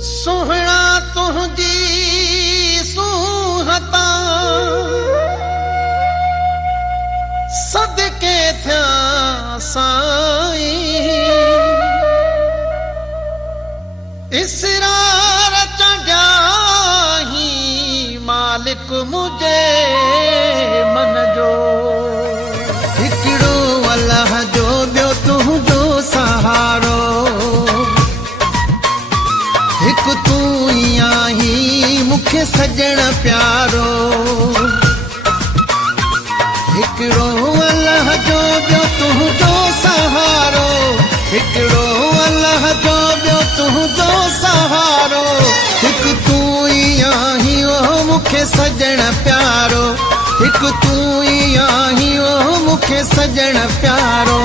सुहणा तुझी सूहता सदके थिया साईं इसरार चढ़ाही मालिक मुझे मन जो हिकिड़ो अल्लाह जो ॿियो तुंहिंजो सहारो हिकु तूं ई आहीं मूंखे सजण प्यारो हिकिड़ो अल्लाह जो ॿियो तुंहिंजो सहारो हिकिड़ो अल्लाह जो ॿियो तुंहिंजो सहारो हिकु तूं ई आहीं ओ मूंखे सजण प्यारो हिकु तूं ई आहीं ओ मूंखे सजण प्यारो।